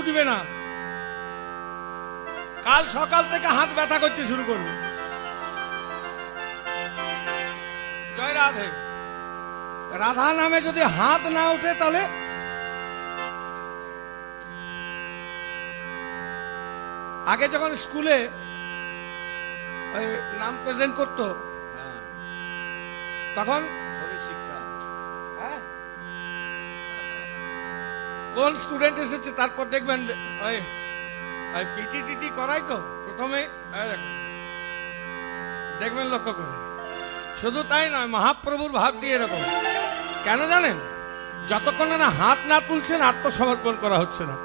উঠবে না, কাল সকাল থেকে হাত ব্যথা করতে শুরু করবে। জয় রাধে। রাধা নামে যদি হাত না উঠে তাহলে আগে যখন স্কুলে নাম প্রেজেন্ট করতো তখন শিক্ষা হ্যাঁ কোন স্টুডেন্ট এসেছে তারপর দেখবেন পিটি করাই তো প্রথমে দেখবেন লক্ষ্য করে। শুধু তাই নয়, মহাপ্রভুর ভাবটি এরকম। কেন জানেন? যতক্ষণ না হাত না তুলছেন আত্মসমর্পণ করা হচ্ছে না।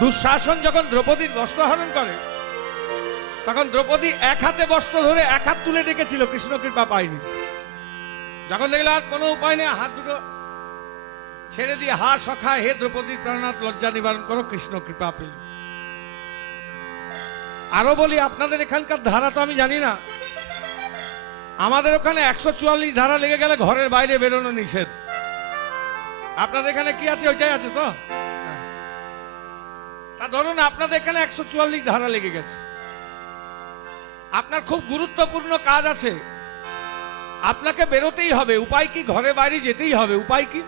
দুঃশাসন যখন দ্রৌপদীর বস্ত্র হরণ করে তখন দ্রৌপদী এক হাতে বস্ত্র ধরে এক হাত তুলে ডেকেছিল, কৃষ্ণ কৃপা পায়নি। যখন দেখলে আর কোনো উপায় নেই, হাত দুটো ছেড়ে দিয়ে হা সখা হে দ্রৌপদীর প্রাণনাথ লজ্জা নিবারণ করো, কৃষ্ণ কৃপা পেল। আরো বলি, আপনাদের এখানকার ধারা তো আমি জানি না, আমাদের ওখানে 144 ধারা লেগে গেলে ঘরের বাইরে বেরোনো নিষেধ। আপনাদের এখানে কি আছে? ওইটাই আছে তো? তা ধরুন আপনাদের এখানে 144 ধারা লেগে গেছে, আপনার খুব গুরুত্বপূর্ণ কাজ আছে, আপনাকে বেরোতেই হবে। উপায় কি? ঘরে বাইরে যেতেই হবে। উপায় কি?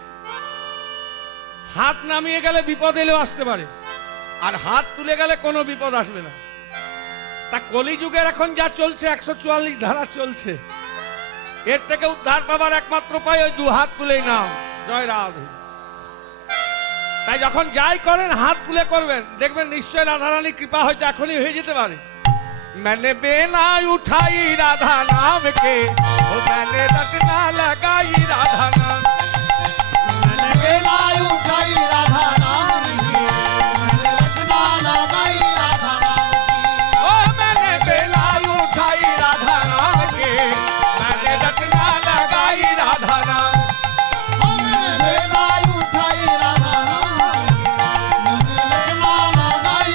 হাত নামিয়ে গেলে বিপদ এলেও আসতে পারে, আর হাত তুলে গেলে কোনো বিপদ আসবে না। তা কলিযুগের এখন যা চলছে, 144 ধারা চলছে, এর থেকে উদ্ধার পাবার একমাত্র উপায় ওই দু হাত তুলেই নাও। জয় রাধে। তাই যখন যাই করেন হাত তুলে করবেন, দেখবেন নিশ্চয় রাধারানীর কৃপা হয়তো এখনই হয়ে যেতে পারে। मैंने बेना उठाई राधा नाम के, मैंने रटना लगाई राधा नाम। मैंने बेला उठाई राधा नाम की, मैंने रचना लगाई राधा नाम की। ओ मैंने बेना उठाई राधा नाम के, मैंने रटना लगाई राधा नाम। मैंने बेला उठाई राधा नाम की, मैंने रचना लगाई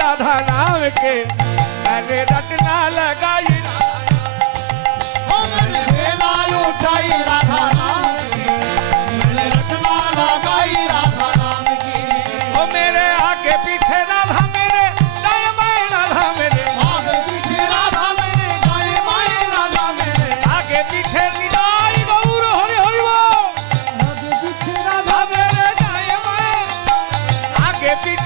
राधा नाम की। मैंने रटना लगाई मैंने बेला उठाई राधा नाम की, मैंने रचना लगाई राधा नाम की। ओ मेरे आगे पीछे राधा, मेरे दाएं बाएं राधा, मेरे आगे पीछे राधा मेरे, दाएं बाएं राधा मेरे। आगे पीछे निदाई गौर हरि हरि बोल। आगे पीछे राधा मेरे दाएं बाएं आगे पीछे